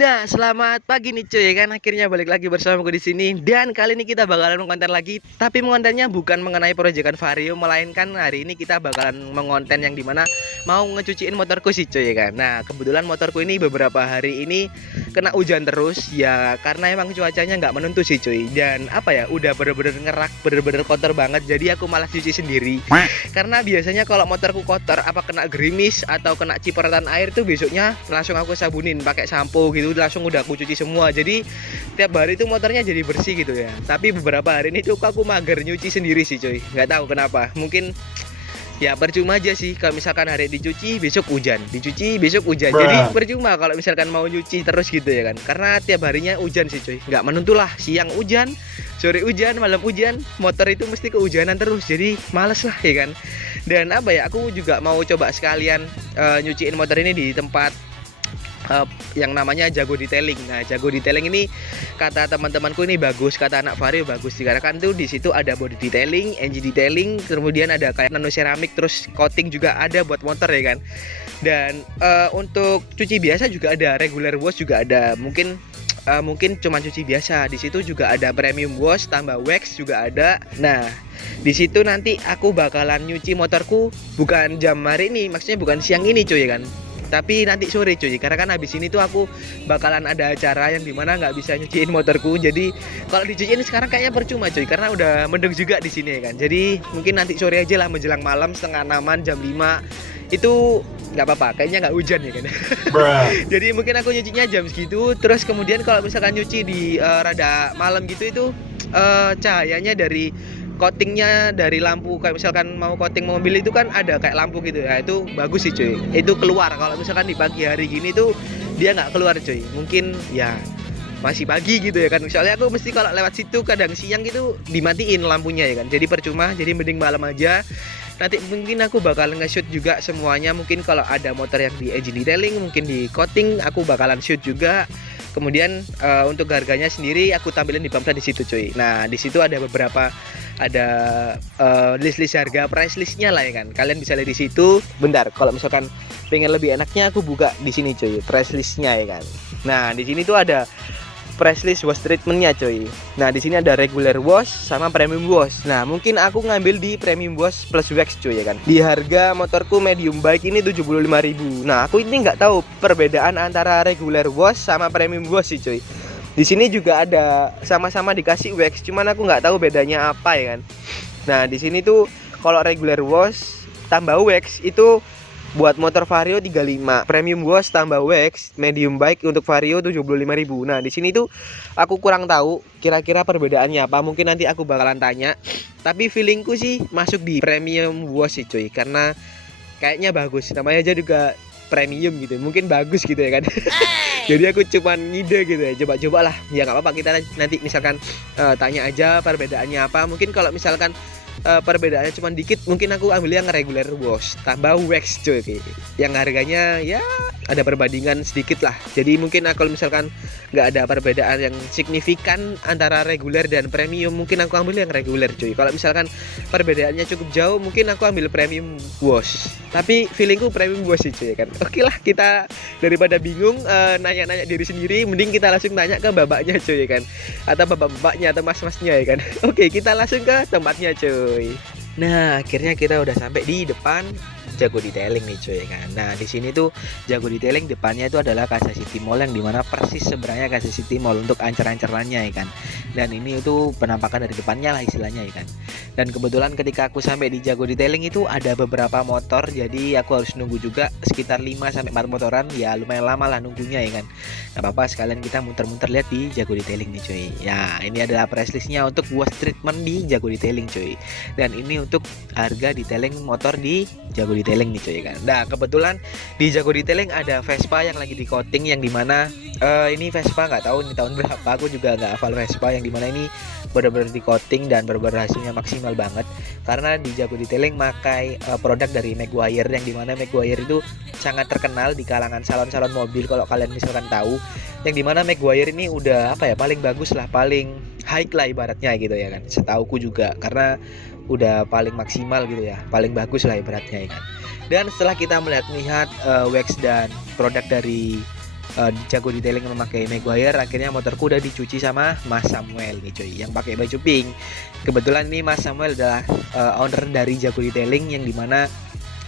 Nah, selamat pagi nih cuy, kan akhirnya balik lagi bersama gue di sini. Dan kali ini kita bakalan mengonten lagi, tapi mengontennya bukan mengenai proyekan Vario, melainkan hari ini kita bakalan mengonten yang dimana mau ngecuciin motorku sih cuy kan. Nah, kebetulan motorku ini beberapa hari ini kena hujan terus ya, karena emang cuacanya nggak menentu sih cuy. Dan apa ya, udah bener-bener ngerak, bener-bener kotor banget. Jadi aku malas cuci sendiri. Karena biasanya kalau motorku kotor, apa kena gerimis atau kena cipratan air tuh besoknya langsung aku sabunin pakai sampo gitu, langsung udah aku cuci semua. Jadi tiap hari itu motornya jadi bersih gitu ya. Tapi beberapa hari ini tuh aku mager nyuci sendiri sih cuy, nggak tahu kenapa. Mungkin ya percuma aja sih kalau misalkan hari dicuci besok hujan, dicuci besok hujan. Jadi percuma kalau misalkan mau nyuci terus gitu ya kan, karena tiap harinya hujan sih cuy, nggak menentu lah, siang hujan, sore hujan, malam hujan, motor itu mesti kehujanan terus. Jadi males lah ya kan. Dan apa ya, aku juga mau coba sekalian nyuciin motor ini di tempat yang namanya Jago Detailing. Nah, Jago Detailing ini kata teman-temanku ini bagus, kata anak Vario bagus, dikarenakan tuh di situ ada body detailing, engine detailing, kemudian ada kayak nano ceramic, terus coating juga ada buat motor ya kan. Dan untuk cuci biasa juga ada, regular wash juga ada. Mungkin cuma cuci biasa. Di situ juga ada premium wash tambah wax juga ada. Nah, di situ nanti aku bakalan nyuci motorku bukan jam hari ini, maksudnya bukan siang ini cuy ya kan, tapi nanti sore cuy, karena kan habis ini tuh aku bakalan ada acara yang dimana nggak bisa nyuciin motorku. Jadi kalau dicuciin sekarang kayaknya percuma cuy, karena udah mendung juga di sini ya kan. Jadi mungkin nanti sore aja lah, menjelang malam setengah 6-an, jam 5 itu nggak apa-apa, kayaknya nggak hujan ya kan. Jadi mungkin aku nyucinya jam segitu. Terus kemudian kalau misalkan nyuci di rada malam gitu, itu cahayanya dari coatingnya, dari lampu, kayak misalkan mau coating mobil itu kan ada kayak lampu gitu ya, itu bagus sih cuy, itu keluar. Kalau misalkan di pagi hari gini tuh dia nggak keluar cuy, mungkin ya masih pagi gitu ya kan. Soalnya aku mesti kalau lewat situ kadang siang gitu dimatiin lampunya ya kan, jadi percuma. Jadi mending malam aja. Nanti mungkin aku bakal nge-shoot juga semuanya. Mungkin kalau ada motor yang di engine detailing, mungkin di coating, aku bakalan shoot juga. Kemudian untuk harganya sendiri aku tampilin di pamflet di situ cuy. Nah, di situ ada beberapa, ada list harga, price listnya lah ya kan. Kalian bisa lihat di situ. Bentar, kalau misalkan pengen lebih enaknya aku buka di sini cuy, price listnya ya kan. Nah, di sini tuh ada price list wash treatmentnya cuy. Nah, di sini ada regular wash sama premium wash. Nah, mungkin aku ngambil di premium wash plus wax cuy ya kan. Di harga motorku medium bike ini 75.000. Nah, aku ini nggak tahu perbedaan antara regular wash sama premium wash sih cuy. Di sini juga ada sama-sama dikasih wax, cuman aku nggak tahu bedanya apa ya kan. Nah, di sini tuh kalau regular wash tambah wax itu buat motor Vario 35, premium wash tambah wax medium bike untuk Vario 75.000. Nah, di sini tuh aku kurang tahu kira-kira perbedaannya apa. Mungkin nanti aku bakalan tanya. Tapi feelingku sih masuk di premium wash sih cuy, karena kayaknya bagus. Namanya aja juga premium gitu, mungkin bagus gitu ya kan. Jadi aku cuman ngide gitu ya, coba-coba lah. Ya nggak apa-apa, kita nanti misalkan tanya aja perbedaannya apa. Mungkin kalau misalkan perbedaannya cuma dikit, mungkin aku ambil yang regular wash tambah wax cuy, yang harganya ya ada perbandingan sedikit lah. Jadi mungkin kalau misalkan nggak ada perbedaan yang signifikan antara reguler dan premium, mungkin aku ambil yang reguler cuy. Kalau misalkan perbedaannya cukup jauh, mungkin aku ambil premium wash. Tapi feelingku premium wash sih cuy kan. Oke lah, kita daripada bingung nanya-nanya diri sendiri, mending kita langsung tanya ke babaknya cuy kan, atau bapak-bapaknya atau mas-masnya ya kan. Oke, kita langsung ke tempatnya cuy. Nah, akhirnya kita udah sampai di depan Jago Detailing nih cuy kan. Nah, di sini tuh Jago Detailing, depannya itu adalah Kansai City Mall, yang dimana persis seberangnya Kansai City Mall untuk ancer-ancerannya ya kan. Dan ini itu penampakan dari depannya lah istilahnya ya kan. Dan kebetulan ketika aku sampai di Jago Detailing itu ada beberapa motor, jadi aku harus nunggu juga sekitar 5-4 motoran. Ya lumayan lama lah nunggunya ya kan. Gak apa-apa, sekalian kita muter-muter lihat di Jago Detailing nih cuy. Ya, ini adalah price listnya untuk wash treatment di Jago Detailing cuy. Dan ini untuk harga detailing motor di Jago Detailing nih cuy kan. Nah, kebetulan di Jago Detailing ada Vespa yang lagi di coating, yang dimana ini Vespa nggak tahu ini tahun berapa, aku juga nggak hafal Vespa, yang dimana ini benar-benar di coating dan benar-benar hasilnya maksimal banget. Karena di Jago Detailing pakai produk dari Maguire, yang dimana Maguire itu sangat terkenal di kalangan salon-salon mobil kalau kalian misalkan tahu. Yang dimana Maguire ini udah apa ya, paling bagus lah, paling high lah ibaratnya gitu ya kan, setauku juga, karena udah paling maksimal gitu ya, paling bagus lah ibaratnya ya kan. Dan setelah kita melihat wax dan produk dari jago detailing memakai Maguire, akhirnya motorku udah dicuci sama Mas Samuel nih cuy, yang pakai baju pink. Kebetulan nih Mas Samuel adalah owner dari Jago Detailing, yang dimana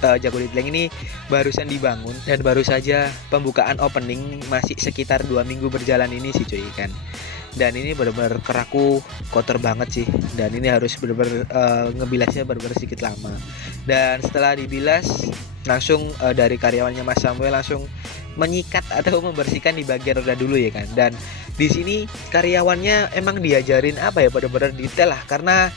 Jago Detailing ini barusan dibangun dan baru saja pembukaan opening, masih sekitar 2 minggu berjalan ini sih cuy kan. Dan ini benar-benar keraku kotor banget sih, dan ini harus benar-benar ngebilasnya benar-benar sedikit lama. Dan setelah dibilas langsung dari karyawannya Mas Samuel langsung menyikat atau membersihkan di bagian roda dulu ya kan. Dan di sini karyawannya emang diajarin apa ya, benar-benar detail lah, karena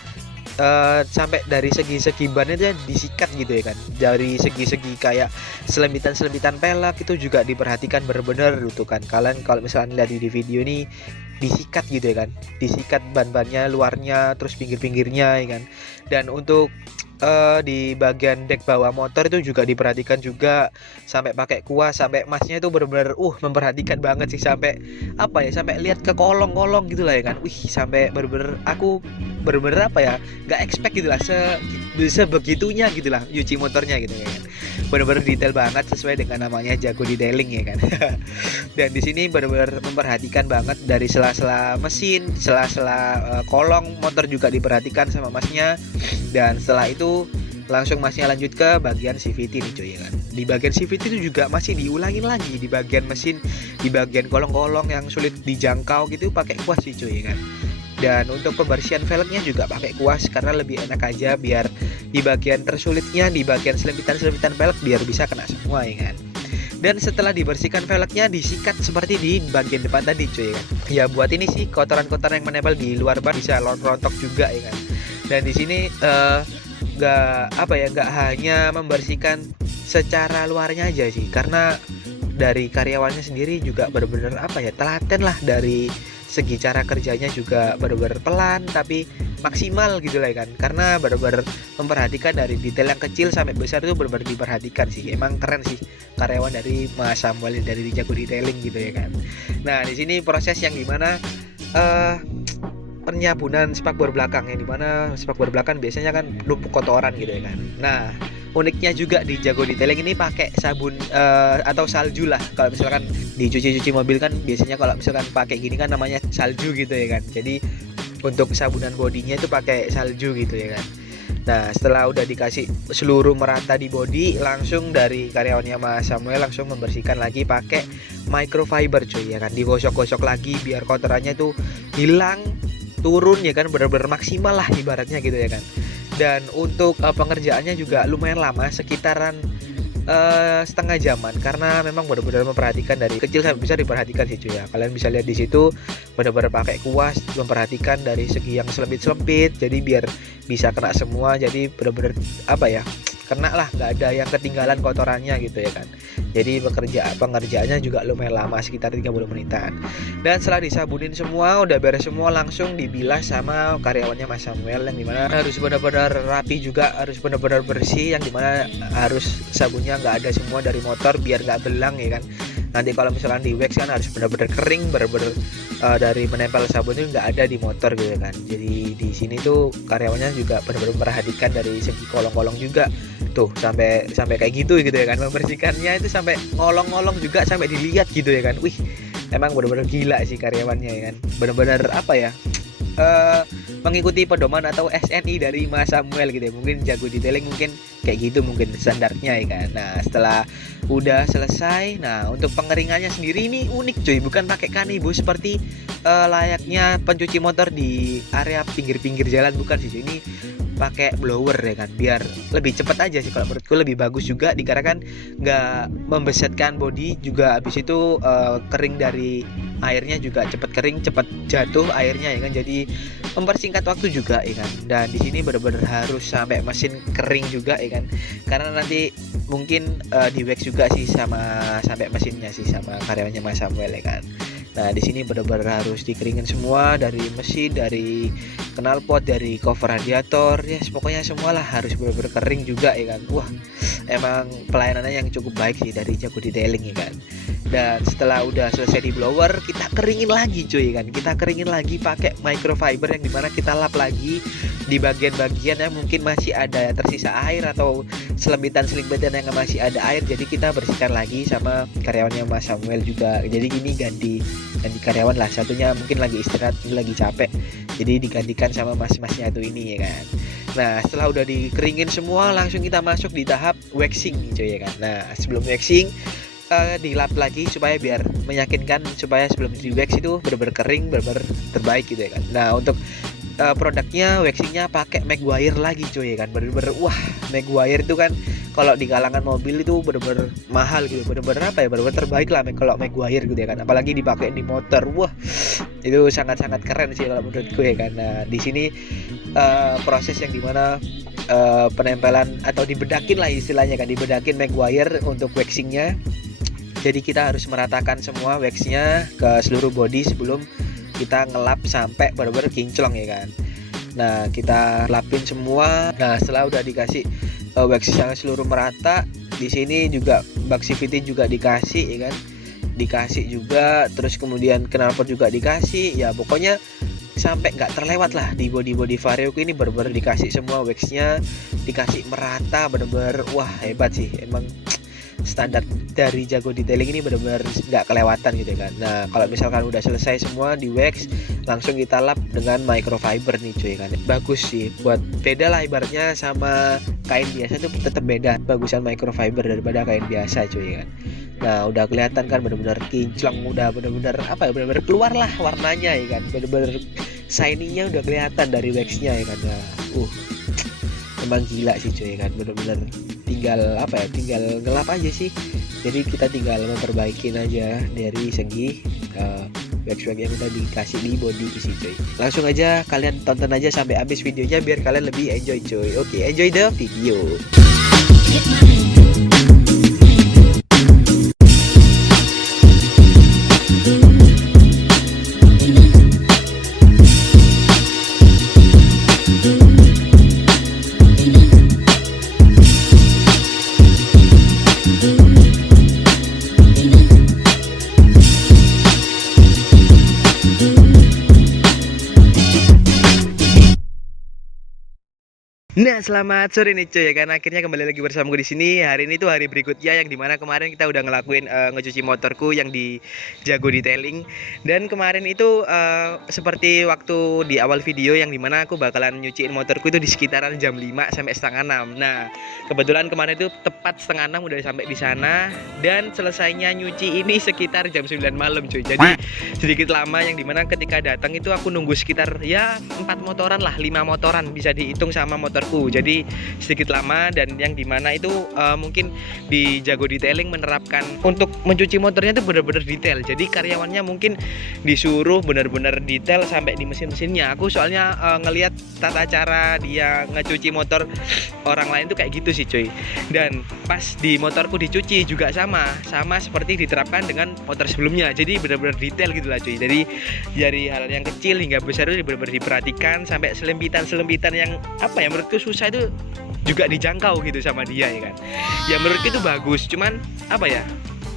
sampai dari segi-segi ban itu disikat gitu ya kan. Dari segi-segi kayak selembitan-selembitan pelek itu juga diperhatikan benar-benar gitu kan. Kalian kalau misalnya lihat di video ini disikat gitu ya kan, disikat ban-bannya, luarnya, terus pinggir-pinggirnya ya kan. Dan untuk di bagian dek bawah motor itu juga diperhatikan juga, sampai pakai kuas, sampai masnya itu benar-benar memperhatikan banget sih, sampai apa ya, sampai lihat ke kolong-kolong gitu lah ya kan. Wih, sampai benar-benar aku benar-benar apa ya, nggak expect gitu lah, sebegitunya gitu lah nyuci motornya gitu ya kan. Benar-benar detail banget sesuai dengan namanya Jago Detailing ya kan. Dan di sini benar-benar memperhatikan banget dari sela-sela mesin, sela-sela kolong motor juga diperhatikan sama masnya. Dan setelah itu langsung masnya lanjut ke bagian CVT nih cuy ya kan. Di bagian CVT itu juga masih diulangin lagi di bagian mesin, di bagian kolong-kolong yang sulit dijangkau gitu pakai kuas sih cuy ya kan. Dan untuk pembersihan velgnya juga pakai kuas karena lebih enak aja, biar di bagian tersulitnya, di bagian selembitan-selembitan velg biar bisa kena semua ya kan. Dan setelah dibersihkan velgnya disikat seperti di bagian depan tadi cuy ya kan. Ya buat ini sih kotoran-kotoran yang menempel di luar ban bisa rontok juga ya kan. Dan di sini nggak hanya membersihkan secara luarnya aja sih, karena dari karyawannya sendiri juga benar-benar apa ya, telaten lah, dari segi cara kerjanya juga benar-benar pelan tapi maksimal gitu lah kan, karena benar-benar memperhatikan dari detail yang kecil sampai besar itu benar-benar diperhatikan sih. Emang keren sih karyawan dari Mas Samuel dari Jago Detailing gitu ya kan. Nah di sini proses yang dimana penyabunan spakbor belakang, yang dimana spakbor belakang biasanya kan numpuk kotoran gitu ya kan. Nah uniknya juga di Jago Detailing ini pakai sabun atau salju lah. Kalau misalkan dicuci-cuci mobil kan biasanya kalau misalkan pakai gini kan namanya salju gitu ya kan. Jadi untuk sabunan bodinya itu pakai salju gitu ya kan. Nah setelah udah dikasih seluruh merata di bodi, langsung dari karyawannya Mas Samuel langsung membersihkan lagi pakai microfiber cuy ya kan. Digosok-gosok lagi biar kotorannya itu hilang, turun ya kan, benar-benar maksimal lah ibaratnya gitu ya kan. Dan untuk pengerjaannya juga lumayan lama, sekitaran setengah jaman, karena memang benar-benar memperhatikan dari kecil sampai besar, diperhatikan sih cuy ya. Kalian bisa lihat di situ benar-benar pakai kuas, memperhatikan dari segi yang selempit-selempit, jadi biar bisa kena semua, jadi benar-benar apa ya, kena lah, nggak ada yang ketinggalan kotorannya gitu ya kan. Jadi pengerjaannya juga lumayan lama, sekitar 30 menitan. Dan setelah disabunin semua, udah beres semua, langsung dibilas sama karyawannya Mas Samuel, yang dimana harus benar-benar rapi juga, harus benar-benar bersih, yang dimana harus sabunnya nggak ada semua dari motor biar nggak belang ya kan. Nanti kalau misalkan di wax kan harus benar-benar kering, benar-benar dari menempel sabun itu nggak ada di motor gitu kan. Jadi di sini tuh karyawannya juga benar-benar memperhatikan dari segi kolong-kolong juga tuh, sampai kayak gitu ya kan, membersihkannya itu sampai ngolong-ngolong juga, sampai dilihat gitu ya kan. Wih emang benar-benar gila sih karyawannya ya kan, benar-benar apa ya, mengikuti pedoman atau SNI dari Mas Samuel gitu ya. Mungkin Jago Detailing mungkin kayak gitu mungkin standarnya ya kan. Nah setelah udah selesai, nah untuk pengeringannya sendiri ini unik cuy, bukan pakai kanibu seperti layaknya pencuci motor di area pinggir-pinggir jalan, bukan sih cuy. Ini pakai blower ya kan, biar lebih cepat aja sih kalau menurutku, lebih bagus juga dikarenakan nggak membesetkan bodi juga, habis itu kering dari airnya juga cepat kering, cepat jatuh airnya ya kan, jadi mempersingkat waktu juga ya kan. Dan di sini benar-benar harus sampai mesin kering juga ya kan, karena nanti mungkin di wax juga sih sama sampai mesinnya sih sama karyawannya Mas Samuel ya kan. Nah di sini benar-benar harus dikeringin semua, dari mesin, dari knalpot, dari cover radiator, ya pokoknya semualah harus benar-benar kering juga ya kan. Wah emang pelayanannya yang cukup baik sih dari Jago Detailing ya kan. Dan setelah udah selesai di blower, kita keringin lagi cuy kan, kita keringin lagi pakai microfiber, yang dimana kita lap lagi di bagian-bagian yang mungkin masih ada tersisa air atau selembitan-selembitan yang masih ada air, jadi kita bersihkan lagi sama karyawannya Mas Samuel juga. Jadi ini ganti karyawan lah, satunya mungkin lagi istirahat, lagi capek, jadi digantikan sama mas-masnya tuh ini ya kan. Nah setelah udah dikeringin semua, langsung kita masuk di tahap waxing nih cuy ya kan. Nah sebelum waxing dilap lagi supaya biar meyakinkan, supaya sebelum di wax itu benar-benar kering, benar-benar terbaik gitu ya kan. Nah untuk produknya waxingnya pakai Maguire lagi cuy ya kan. Bener-bener wah, Maguire itu kan kalau di kalangan mobil itu bener-bener mahal gitu, bener-bener apa ya, bener-bener terbaik lah kalau Maguire gitu ya kan. Apalagi dipakai di motor, wah itu sangat-sangat keren sih kalau menurutku ya kan. Nah di sini proses yang dimana penempelan atau dibedakin lah istilahnya kan, dibedakin Maguire untuk waxingnya. Jadi kita harus meratakan semua waxnya ke seluruh body sebelum kita ngelap sampai benar-benar kinclong ya kan. Nah kita lapin semua. Nah setelah udah dikasih wax yang seluruh merata, di sini juga Baxivity juga dikasih ya kan, dikasih juga, terus kemudian knalpot juga dikasih ya, pokoknya sampai nggak terlewat lah di body Vario ini, benar-benar dikasih semua waxnya, dikasih merata, benar-benar wah hebat sih emang. Standar dari Jago Detailing ini benar-benar nggak kelewatan gitu kan. Nah kalau misalkan udah selesai semua di wax, langsung kita lap dengan microfiber nih cuy kan. Bagus sih, buat beda lah ibaratnya sama kain biasa tuh tetap beda, bagusan microfiber daripada kain biasa cuy kan. Nah udah kelihatan kan benar-benar kinclong, udah benar-benar apa ya, benar-benar keluar lah warnanya ya kan, benar-benar shiny-nya udah kelihatan dari waxnya ya kan. Nah, emang gila sih cuy kan, benar-benar tinggal apa ya, tinggal ngelap aja sih. Jadi kita tinggal memperbaikin aja dari segi wax yang udah dikasih di body sih cuy. Langsung aja kalian tonton aja sampai habis videonya biar kalian lebih enjoy cuy. Oke, enjoy the video. Nah, selamat sore nih cuy ya kan. Akhirnya kembali lagi bersama gue di sini. Hari ini tuh hari berikutnya yang dimana kemarin kita udah ngelakuin ngecuci motorku yang di Jago Detailing. Dan kemarin itu seperti waktu di awal video yang dimana aku bakalan nyuciin motorku itu di sekitaran jam 5 sampai setengah 6. Nah, kebetulan kemarin itu tepat setengah 6 udah sampai di sana, dan selesainya nyuci ini sekitar jam 9 malam cuy. Jadi sedikit lama, yang dimana ketika datang itu aku nunggu sekitar ya 4 motoran lah, 5 motoran bisa dihitung sama motor. Jadi sedikit lama, dan yang dimana itu mungkin di Jago Detailing menerapkan untuk mencuci motornya itu benar-benar detail. Jadi karyawannya mungkin disuruh benar-benar detail sampai di mesin-mesinnya. Aku soalnya ngelihat tata cara dia ngecuci motor orang lain tuh kayak gitu sih cuy. Dan pas di motorku dicuci juga sama seperti diterapkan dengan motor sebelumnya. Jadi benar-benar detail gitu lah cuy. Jadi dari hal yang kecil hingga besar itu benar-benar diperhatikan, sampai selembitan yang apa ya, menurutku susah itu juga dijangkau gitu sama dia ya kan. Ya menurutku itu bagus, cuman apa ya,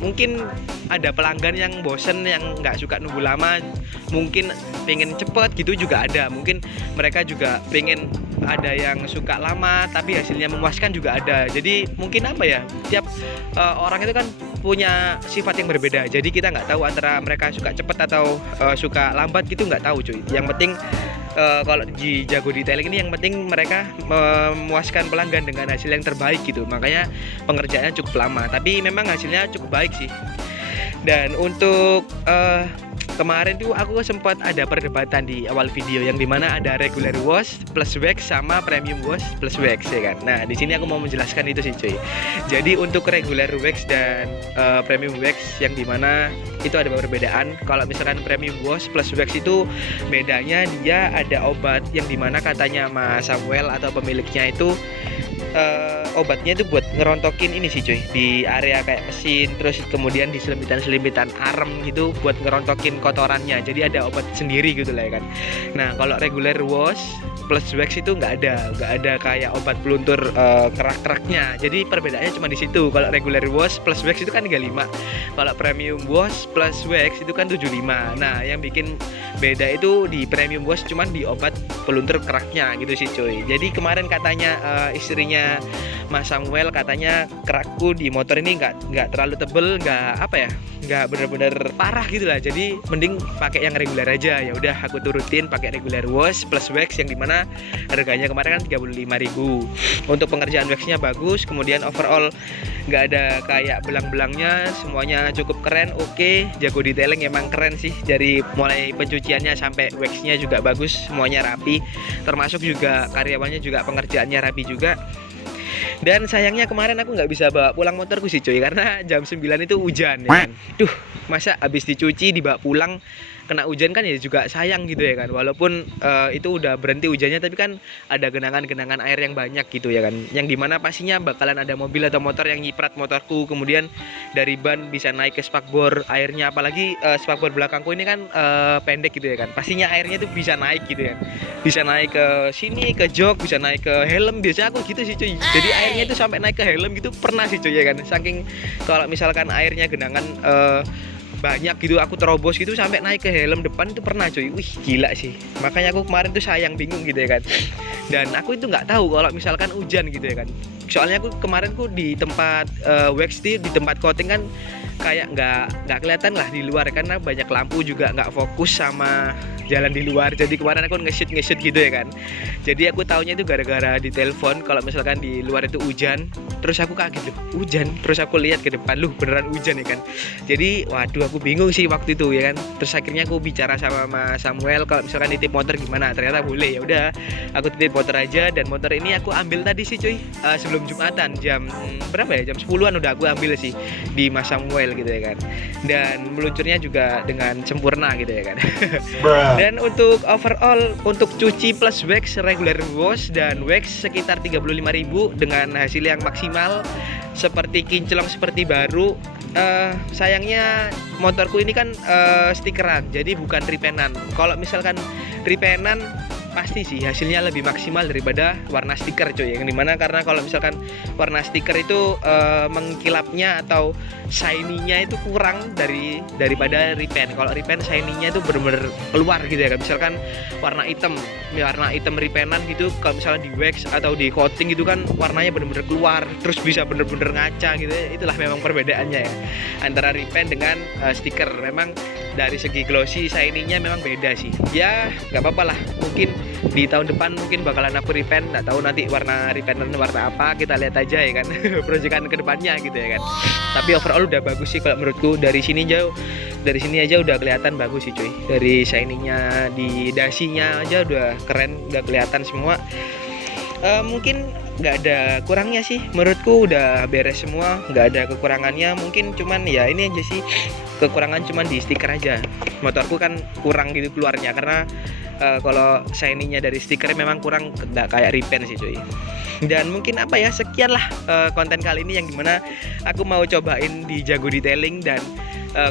mungkin ada pelanggan yang bosen, yang nggak suka nunggu lama, mungkin pengen cepet gitu juga ada. Mungkin mereka juga pengen ada yang suka lama tapi hasilnya memuaskan juga ada. Jadi mungkin apa ya, tiap orang itu kan punya sifat yang berbeda. Jadi kita nggak tahu antara mereka suka cepet atau suka lambat gitu, nggak tahu cuy. Yang penting kalau di Jago Detailing ini yang penting mereka memuaskan pelanggan dengan hasil yang terbaik gitu. Makanya pengerjaannya cukup lama, tapi memang hasilnya cukup baik sih. Dan untuk kemarin tuh aku sempat ada perdebatan di awal video yang dimana ada regular wash plus wax sama premium wash plus wax ya kan. Nah di sini aku mau menjelaskan itu sih cuy. Jadi untuk regular wax dan premium wax yang dimana itu ada perbedaan. Kalau misalkan premium wash plus wax itu bedanya dia ada obat yang dimana katanya Mas Samuel atau pemiliknya itu obatnya itu buat ngerontokin ini sih cuy, di area kayak mesin, terus kemudian di selembitan-selembitan arem gitu buat ngerontokin kotorannya. Jadi ada obat sendiri gitu lah ya kan. Nah kalau regular wash plus wax itu nggak ada kayak obat peluntur kerak-keraknya. Jadi perbedaannya cuma di situ. Kalau regular wash plus wax itu kan 35, kalau premium wash plus wax itu kan 75. Nah yang bikin beda itu di premium wash cuman di obat peluntur keraknya gitu sih cuy. Jadi kemarin katanya istrinya Mas Samuel katanya kerakku di motor ini nggak terlalu tebel, nggak bener-bener parah gitu lah. Jadi mending pakai yang reguler aja. Ya udah aku turutin pakai regular wash plus wax yang dimana harganya kemarin kan 35.000. Untuk pengerjaan waxnya bagus, kemudian overall nggak ada kayak belang-belangnya, semuanya cukup keren. Oke, jago detailing emang keren sih, dari mulai pencuciannya sampai waxnya juga bagus, semuanya rapi, termasuk juga karyawannya juga pengerjaannya rapi juga. Dan sayangnya kemarin aku nggak bisa bawa pulang motorku sih cuy, karena jam 9 itu hujan ya kan. Duh, masa habis dicuci dibawa pulang kena hujan kan ya juga sayang gitu ya kan. Walaupun itu udah berhenti hujannya, tapi kan ada genangan-genangan air yang banyak gitu ya kan, yang dimana pastinya bakalan ada mobil atau motor yang nyiprat motorku, kemudian dari ban bisa naik ke spakbor airnya. Apalagi spakbor belakangku ini kan pendek gitu ya kan, pastinya airnya itu bisa naik gitu ya, bisa naik ke sini, ke jok, bisa naik ke helm. Biasanya aku gitu sih cuy, jadi airnya itu sampai naik ke helm gitu pernah sih cuy ya kan. Saking kalau misalkan airnya genangan banyak gitu, aku terobos gitu sampai naik ke helm depan itu pernah cuy. Wih gila sih, makanya aku kemarin tuh sayang, bingung gitu ya kan. Dan aku itu nggak tahu kalau misalkan hujan gitu ya kan, soalnya aku kemarin ku di tempat wax di tempat coating kan kayak nggak kelihatan lah di luar, karena banyak lampu juga nggak fokus sama jalan di luar. Jadi kemarin aku nge-shoot gitu ya kan. Jadi aku taunya itu gara-gara di telepon kalau misalkan di luar itu hujan. Terus aku kaget, loh hujan, terus aku lihat ke depan, loh beneran hujan ya kan. Jadi waduh aku bingung sih waktu itu ya kan. Terus akhirnya aku bicara sama Mas Samuel kalau misalkan nitip motor gimana. Ternyata boleh, ya udah aku titip motor aja. Dan motor ini aku ambil tadi sih cuy, sebelum Jumatan jam berapa ya, jam 10-an udah aku ambil sih di Mas Samuel gitu ya kan. Dan meluncurnya juga dengan sempurna gitu ya kan. Dan untuk overall untuk cuci plus wax, regular wash dan wax sekitar 35.000 dengan hasil yang maksimal seperti kinclong seperti baru. Sayangnya motorku ini kan stikeran, jadi bukan repaintan. Kalau misalkan repaintan pasti sih hasilnya lebih maksimal daripada warna stiker cuy, yang dimana karena kalau misalkan warna stiker itu mengkilapnya atau shiny-nya itu kurang daripada repaint. Kalau repaint shiny-nya itu bener-bener keluar gitu ya kan. Misalkan warna hitam repaintan gitu, kalau misalnya di wax atau di coating gitu kan warnanya bener-bener keluar, terus bisa bener-bener ngaca gitu. Itulah memang perbedaannya ya antara repaint dengan stiker. Memang dari segi glossy shiny-nya memang beda sih. Ya nggak apa-apa lah, mungkin di tahun depan mungkin bakalan aku repaint, nggak tahu nanti warna repaintan warna apa, kita lihat aja ya kan. Proyekan kedepannya gitu ya kan. Tapi overall udah bagus sih kalau menurutku. Dari sini aja udah kelihatan bagus sih cuy. Dari shining-nya, di dasinya aja udah keren, udah kelihatan semua. Mungkin nggak ada kurangnya sih menurutku, udah beres semua, nggak ada kekurangannya. Mungkin cuman ya ini aja sih, kekurangan cuman di stiker aja. Motorku kan kurang gitu keluarnya, karena kalau shiny-nya dari stiker memang kurang, nggak kayak repaint sih cuy. Dan mungkin apa ya, sekian lah konten kali ini yang dimana aku mau cobain di Jago Detailing. Dan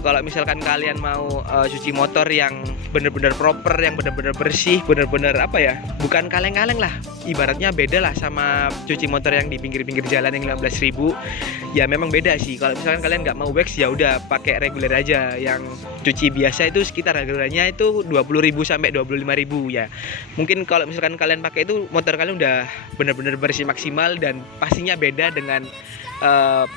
kalau misalkan kalian mau cuci motor yang bener-bener proper, yang bener-bener bersih, bener-bener apa ya, bukan kaleng-kaleng lah, ibaratnya beda lah sama cuci motor yang di pinggir-pinggir jalan yang 15.000. Ya memang beda sih. Kalau misalkan kalian nggak mau wax ya udah pakai reguler aja. Yang cuci biasa itu sekitar harganya itu 20.000 sampai 25.000 ya. Mungkin kalau misalkan kalian pakai itu, motor kalian udah bener-bener bersih maksimal, dan pastinya beda dengan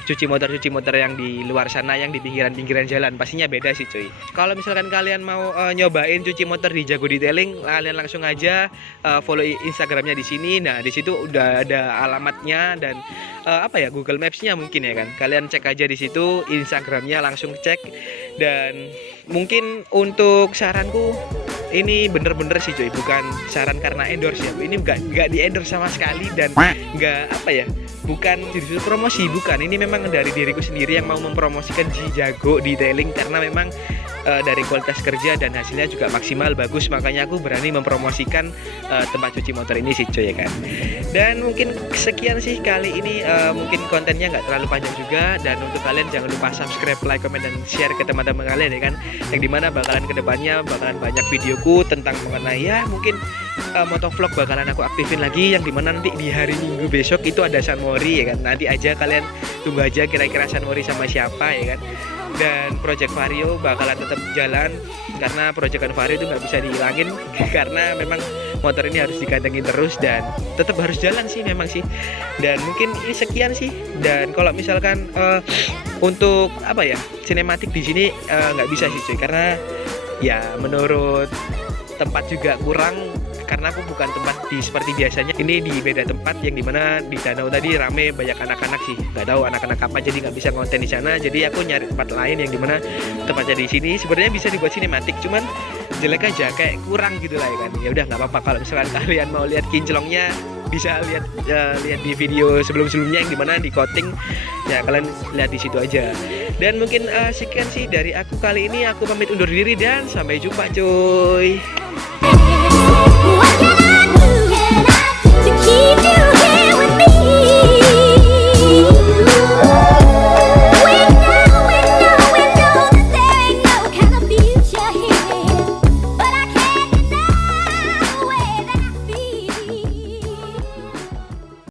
cuci motor yang di luar sana, yang di pinggiran jalan. Pastinya beda sih cuy. Kalau misalkan kalian mau nyobain cuci motor di Jago Detailing, kalian langsung aja follow Instagramnya di sini. Nah di situ udah ada alamatnya dan apa ya, Google Maps-nya mungkin ya kan. Kalian cek aja di situ Instagramnya, langsung cek. Dan mungkin untuk saranku, ini bener-bener sih cuy, bukan saran karena endorse ya. Ini nggak di endorse sama sekali, dan nggak apa ya, bukan judul promosi, bukan. Ini memang dari diriku sendiri yang mau mempromosikan si Jago Detailing, karena memang dari kualitas kerja dan hasilnya juga maksimal bagus, makanya aku berani mempromosikan tempat cuci motor ini sih cuy ya kan. Dan mungkin sekian sih kali ini, mungkin kontennya nggak terlalu panjang juga, dan untuk kalian jangan lupa subscribe, like, comment, dan share ke teman-teman kalian ya kan, yang dimana bakalan kedepannya bakalan banyak videoku tentang mengenai ya mungkin motovlog bakalan aku aktifin lagi, yang dimana nanti di hari Minggu besok itu ada Sunmori ya kan. Nanti aja kalian tunggu aja kira-kira Sunmori sama siapa ya kan. Dan Project Vario bakalan tetap jalan, karena Project Vario itu nggak bisa dihilangin karena memang motor ini harus digantengin terus dan tetap harus jalan sih memang sih. Dan mungkin ini sekian sih. Dan kalau misalkan untuk apa ya, sinematik di sini nggak bisa sih cuy, karena ya menurut tempat juga kurang, karena aku bukan tempat di seperti biasanya, ini di beda tempat yang dimana di danau tadi rame banyak anak-anak sih, nggak tahu anak-anak apa, jadi nggak bisa konten di sana. Jadi aku nyari tempat lain yang dimana tempatnya di sini sebenarnya bisa dibuat sinematik, cuman jelek aja, kayak kurang gitu lah ya kan. Ya udah nggak apa-apa, kalau misalkan kalian mau lihat kinclongnya bisa lihat di video sebelum-sebelumnya yang dimana di coating ya, kalian lihat di situ aja. Dan mungkin sekian sih dari aku kali ini, aku pamit undur diri dan sampai jumpa cuy. What can I do to keep you